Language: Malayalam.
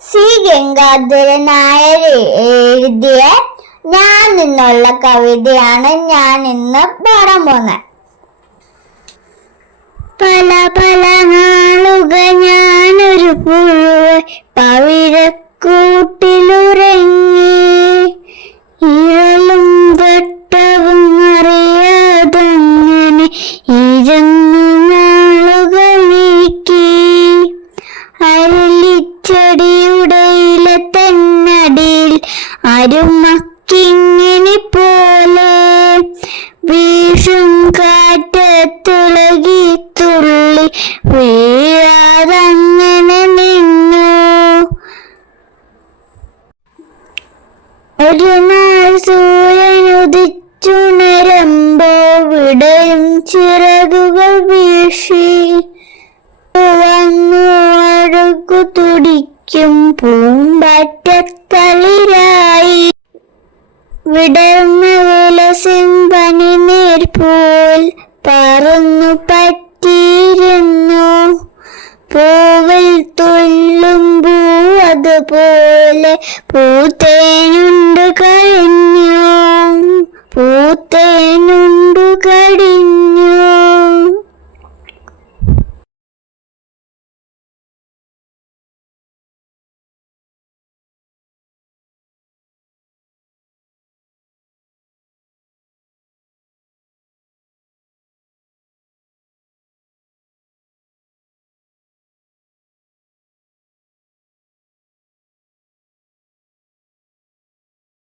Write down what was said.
സി ഗംഗാധരൻ നായർ എഴുതിയ ഞാൻ നിന്നുള്ള കവിതയാണ് ഞാൻ ഇന്ന് പാടാൻ പോകുന്നത്. പല പല നാളുകൾ ഞാനൊരു പുഴുവായി പവിഴക്കൂട്ടിലുറങ്ങി, ഇരളും വെട്ടവും അറിയാതങ്ങനെ ഇരുന്നു നാളുകൾ നീക്കി. അരളിച്ചെടിയുടെ ഇല തന്നടിയിൽ അരുമക്കിങ്ങിനി പോലെ വീശും കാറ്റത്തുളകി തുള്ളി വീഴാതങ്ങനെ നിന്നു. ഒരു നാൾ സൂര്യൻ ഉദിച്ചുണരുമ്പോ വിടയും ചിറകുകൾ വീശി വന്നു അഴകു തുടിക്കും പൂമ്പാറ്റത്തളിരായി. വിടർന്ന വിലസിൻ പനിനീർ പൂൽ പറന്നു പറ്റിയിരുന്നു. പൂവിൽ തുള്ളും പൂ അതുപോലെ പൂത്തേ